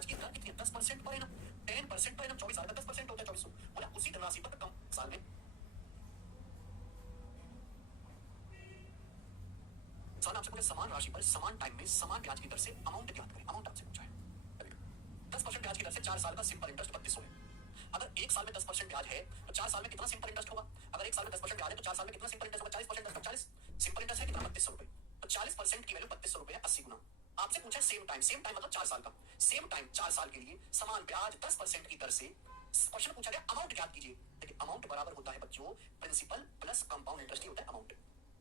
ब्याज की दर कितनी है? 10% पर एनम, 10% पर एनम 24 साल का 10% होता है 2400। बोला उसी धनराशि पर कम साल में साल आपसे पूछे समान राशि पर समान टाइम में समान ब्याज की दर से अमाउंट ज्ञात करें। अमाउंट आपसे पूछा है 10% ब्याज की दर से 4 साल का सिंपल इंटरेस्ट 3200 है। अगर एक साल में 10% ब्याज है तो 4 साल में कितना सिंपल इंटरेस्ट होगा? अगर एक साल में 10% ब्याज है तो 4 साल में कितना सिंपल इंटरेस्ट होगा? 40% 40 सिंपल इंटरेस्ट है कितना? 3200 रुपए। तो 40% की वैल्यू 3200 रुपए है 80 गुना। आपसे पूछा सेम टाइम मतलब 4 साल का, सेम टाइम 4 साल के लिए समान ब्याज 10% की दर से क्वेश्चन पूछा गया अमाउंट ज्ञात कीजिए। देखिए अमाउंट बराबर होता है बच्चों प्रिंसिपल प्लस कंपाउंड इंटरेस्ट ही होता है अमाउंट।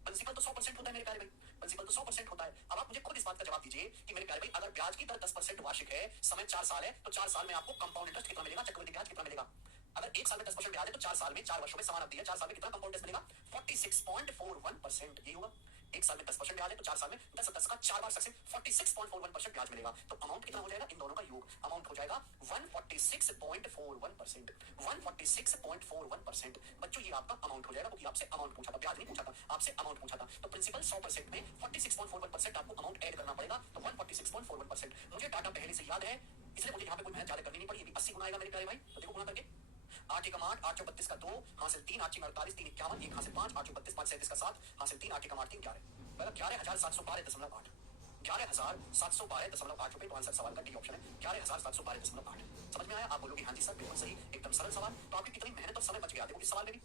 प्रिंसिपल तो 100% होता है मेरे प्यारे भाई, प्रिंसिपल तो 100% होता है। अब आप मुझे खुद इस बात का जवाब दीजिए कि मेरे प्यारे भाई अगर ब्याज की दर 10% वार्षिक है, समय 4 साल है, तो 4 साल में आपको कंपाउंड इंटरेस्ट कितना मिलेगा? चक्रवृद्धि ब्याज कितना मिलेगा? अगर एक साल में 10% ब्याज है तो 4 साल में 4 वर्षों में समान अवधि है, 4 साल में कितना कंपाउंड इंटरेस्ट मिलेगा? 46.41%। ये होगा एक साल में 10% ब्याज है तो 4 साल में 10 10 का 4 बार सक्सेस 46.41% ब्याज मिलेगा। तो अमाउंट कितना हो जाएगा? इन दोनों का योग अमाउंट हो जाएगा 146.41%। 146.41% बच्चों ये आपका अमाउंट हो जाएगा, क्योंकि आपसे अमाउंट पूछा था, ब्याज नहीं पूछा था, आपसे अमाउंट पूछा था। तो प्रिंसिपल 100% में 46.41% आपको अमाउंट ऐड करना पड़ेगा। तो 146.41% मुझे डाटा पहले से याद है, इसलिए मुझे यहाँ पे कोई मेहनत ज्यादा करनी नहीं पड़ी। 80 गुना आएगा मेरे प्यारे भाई, तो देखो गुना करके 8 एकम 8, 8 32 का 2 हासिल 3, 8 48, 3 51, 1 हासिल 5, 8 32, 5 37 का 7 हासिल 3, 8 एकम 8 3 11 मतलब 11712.8 11712.8 रुपए। तो आंसर सवाल का डी ऑप्शन है 11712.8। समझ में आया? आप बोलोगे हाँ जी सर बिल्कुल सही, एकदम सरल सवाल। तो आपकी कितनी मेहनत और समय बच गया देखो इस सवाल में भी,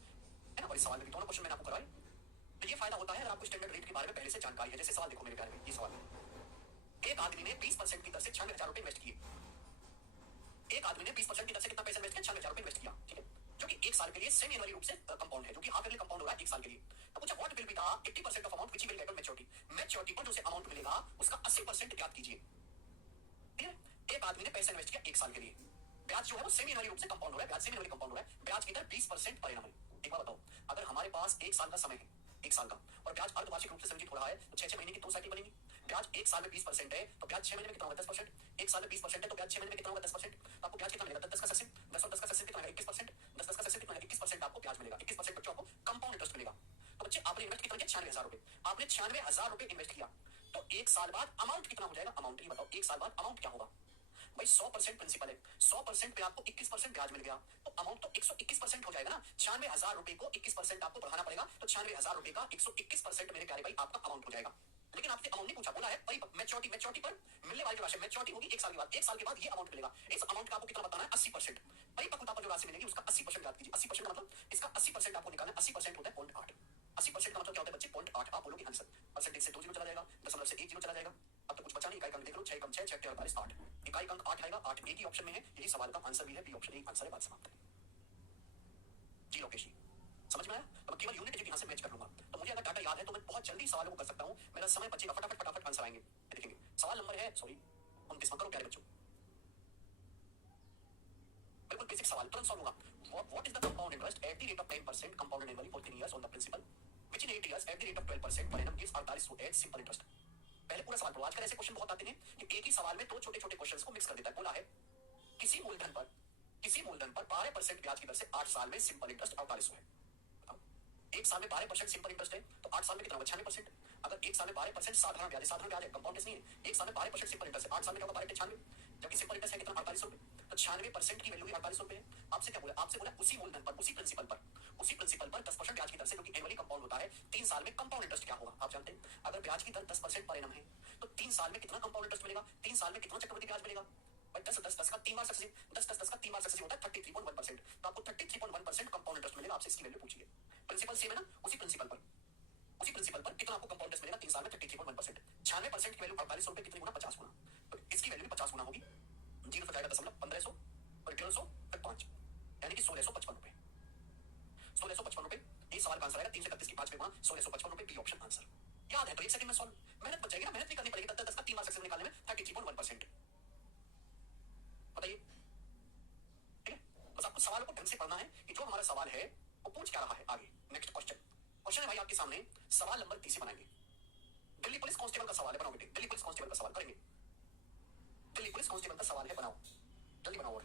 है ना? और इस सवाल में भी दोनों क्वेश्चन मैंने आपको करवाए। तो ये फायदा होता है अगर आपको स्टैंडर्ड रेट के बारे में पहले से जानकारी है। जैसे सवाल देखो मेरे प्यारे में, ये सवाल है एक आदमी ने 20% की दर से 96,000 रुपए इन्वेस्ट किए। एक आदमी ने 20% की दर से कितना पैसा इन्वेस्ट किया? 96,000 रुपए इन्वेस्ट किया, ठीक है, जो कि एक साल के लिए सेमी एनुअली रूप से कंपाउंड है, जो कि हाफ ईयरली कंपाउंड हो रहा है एक साल के लिए। तो पूछा what will be the 80% of amount which will get on maturity. Maturity पर जो से अमाउंट मिलेगा उसका 80% ज्ञात कीजिए। ठीक है, एक आदमी ने पैसा इन्वेस्ट किया एक साल के लिए, ब्याज जो है वो सेमी एनुअली रूप से कंपाउंड हो रहा है, ब्याज सेमी एनुअली कंपाउंड हो रहा है, ब्याज की दर 20% पर एनम है। एक बार बताओ, अगर हमारे पास एक साल का समय है, एक साल का, और ब्याज अर्धवार्षिक रूप से संचित हो रहा है, तो 6 महीने की 2 साइकिल बनेगी। ब्याज एक साल में 20% है तो ब्याज 6 महीने में कितना होगा? 10%। एक साल में 20% है तो ब्याज 6 महीने में कितना होगा? 10%। तो आपको ब्याज कितना मिलेगा? 10 का सक्सेस 10 और 10 का सक्सेस कितना है? 21%। 10 10 का सक्सेस कितना है? 21% आपको ब्याज मिलेगा। 21% बच्चों आपको कंपाउंड इंटरेस्ट मिलेगा। तो बच्चे आपने इन्वेस्ट कितना किया? 96,000 रुपए। आपने 96,000 रुपए इन्वेस्ट किया, तो एक साल बाद अमाउंट कितना हो जाएगा? अमाउंट ही बताओ, एक साल बाद अमाउंट क्या होगा? भाई 100% प्रिंसिपल है, 100% पे आपको 21% ब्याज मिल गया, तो अमाउंट तो 121% हो जाएगा ना। 96,000 रुपए को 21% आपको बढ़ाना पड़ेगा, तो 96,000 रुपए का 121% मेरे प्यारे भाई आपका अमाउंट हो जाएगा। लेकिन आपसे अमाउंट नहीं पूछा, बोला है मैच्योरिटी पर मिलने वाली जो राशि मैच्योरिटी होगी एक साल के बाद, एक साल के बाद ये अमाउंट मिलेगा। इस अमाउंट का आपको कितना बताना है? 80%। परिपक्वता पर जो राशि मिलेगी उसका 80% याद कीजिए। 80% मतलब इसका 80% आपको निकालना है। 80% होता है 0.8। 80% का मतलब क्या होता है बच्चे? 0.8। आप बोलोगे आंसर परसेंटेज से 2 जीरो चला जाएगा, दशमलव से 1 जीरो चला जाएगा। अब तो कुछ बचा नहीं, इकाई अंक देख लो, 6 कम 6 6 48 8, इकाई अंक 8 आएगा। 8 एक ही ऑप्शन में है, यही सवाल का आंसर भी है, बी ऑप्शन एक आंसर है। बात समाप्त है जी लोकेश जी। समझ में आया? तो मैं केवल यूनिट डिजिट यहां से मैच कर लूंगा, तो मुझे अगर डाटा याद है तो मैं बहुत जल्दी सवालों को कर सकता हूं, मेरा समय बचेगा, फटाफट फटाफट आंसर आएंगे। देखेंगे सवाल नंबर है सॉरी 29 करो प्यारे बच्चों, बिल्कुल बेसिक सवाल, तुरंत सॉल्व होगा। What is the compound interest at the rate of 10% compound annually for 3 years on the principal which in 8 years at the rate of 12% per annum gives 48 to 8 simple interest. पहले पूरा सवाल पढ़ो। आजकल ऐसे question बहुत आते हैं कि एक ही सवाल में दो छोटे छोटे क्वेश्चंस को मिक्स कर देता है। बोला है किसी मूलधन पर 12% ब्याज की दर से 8 साल में सिंपल इंटरेस्ट 4800 है। बताओ, एक साल में 12% सिंपल इंटरेस्ट है तो 8 साल में कितना होगा? 96%। अगर एक साल में 12% साधारण ब्याज है, साधारण ब्याज है, कंपाउंड नहीं है, एक साल में 12% सिंपल इंटरेस्ट है, 8 साल में क्या होगा? 12 96, जबकि सिंपल इंटरेस्ट है कितना? 4800 रुपए। तो 96% की वैल्यू भी 4800 रुपए है। आपसे क्या बोला? आपसे बोला उसी मूलधन पर, उसी प्रिंसिपल पर 10% ब्याज की दर से, क्योंकि एनुअली कंपाउंड होता है, 3 साल में कंपाउंड इंटरेस्ट क्या होगा आप जानते हैं? अगर ब्याज की दर 10% पर एनम है तो 3 साल में कितना कंपाउंड इंटरेस्ट मिलेगा? 3 साल में कितना चक्रवृद्धि ब्याज मिलेगा? 10 10 10 का 3 बार सक्सेसिव, 10 10 10 का 3 बार सक्सेसिव होता है 33.1%। तो आपको 33.1% कंपाउंड इंटरेस्ट मिलेगा। आपसे इसकी वैल्यू पूछिए। प्रिंसिपल सेम है ना, उसी प्रिंसिपल पर कितना आपको कंपाउंड इंटरेस्ट मिलेगा 3 साल में? 33.1%। 96% की वैल्यू 4800 रुपए, कितनी गुना? 50 गुना। तो इसकी वैल्यू भी 50 गुना होगी। जीरो तो जाएगा 1500 और 150 फिर 5, यानी कि 1655 रुपए। 1655 रुपए ये सवाल का आंसर आएगा। 331 की 5 पे गुणा 1655 रुपए, बी ऑप्शन आंसर। याद है तो 1 सेकंड में सॉल्व। मेहनत बच जाएगी ना, मेहनत नहीं करनी पड़ेगी। 10 10 का 3 बार सक्सेस निकालने में 33.1%। बताइए, ठीक है? बस आपको सवालों को ढंग से पढ़ना है कि जो हमारा सवाल है वो पूछ क्या रहा है आगे। नेक्स्ट क्वेश्चन है भाई आपके सामने, सवाल नंबर 30 बनाएंगे। दिल्ली पुलिस कांस्टेबल का सवाल है, बनाओ बेटे। दिल्ली पुलिस कांस्टेबल का सवाल करेंगे। दिल्ली पुलिस कांस्टेबल का सवाल है, बनाओ जल्दी बनाओ। और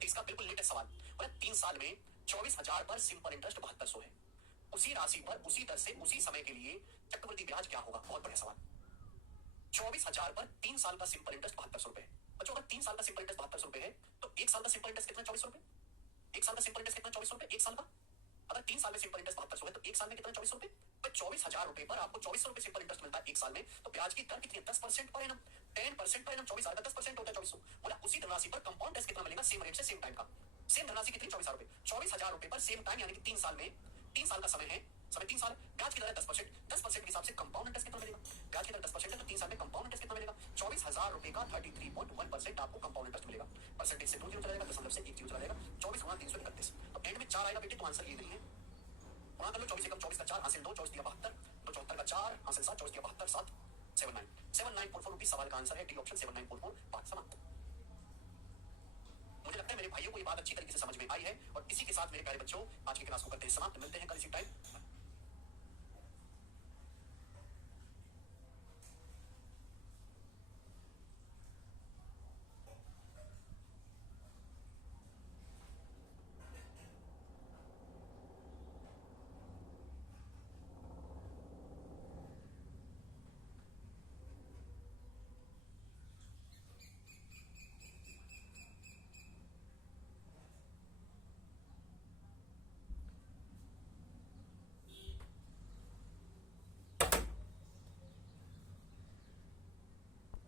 2023 का बिल्कुल लेटेस्ट सवाल। बोला 3 साल में 24,000 पर सिंपल इंटरेस्ट 7200 है, उसी राशि पर उसी दर से उसी समय के लिए चक्रवृद्धि ब्याज क्या होगा? बहुत बढ़िया सवाल। 24,000 पर 3 साल का सिंपल इंटरेस्ट 7200 रुपए। बच्चों अगर 3 साल का सिंपल इंटरेस्ट 7200 रुपए है तो 1 साल का सिंपल इंटरेस्ट कितना? 2400 रुपए। 1 साल का सिंपल इंटरेस्ट कितना? 2400 रुपए 1 साल का। अगर 3 साल में सिंपल इंटरेस्ट 7200 है तो 1 साल में कितना? 2400 रुपए। तो 24,000 रुपए पर आपको 2400 रुपए सिंपल इंटरेस्ट मिलता है 1 साल में, तो ब्याज की दर कितनी है? 10% पर एनम। 10% पर एनम 24,000 का 10% होता है 2400। बोला उसी धनराशि पर कंपाउंड इंटरेस्ट कितना मिलेगा? सेम रेट से सेम टाइम का। सेम धनराशि कितनी? 24,000 रुपए। 24,000 रुपए पर सेम टाइम यानी कि 3 साल में, 3 साल का समय है, समय 3 साल, ब्याज की दर है 10%। 10% के हिसाब से कंपाउंड इंटरेस्ट कितना मिलेगा? ब्याज की दर 10% है तो 3 साल में कंपाउंड इंटरेस्ट कितना मिलेगा? 24,000 रुपए का 33.1% आपको कंपाउंड इंटरेस्ट मिलेगा। परसेंटेज से 2 जीरो चला जाएगा, दशमलव से 1 जीरो चला जाएगा। 24 गुणा 331। अब एंड में 4 आएगा बेटे, तो आंसर ये नहीं है। गुणा कर लो 24 एकम 24 का 4 हासिल 2, 24 दिया 72, 2 74 का 4 हासिल 7, 24 दिया 72, 7 7944 रुपीज सवाल का आंसर है डी ऑप्शन 7944। बात समाप्त। मुझे लगता है मेरे भाइयों को ये बात अच्छी तरीके से समझ में आई है और इसी के साथ मेरे प्यारे बच्चों आज की क्लास को करते हैं समाप्त। मिलते हैं कल इसी टाइम।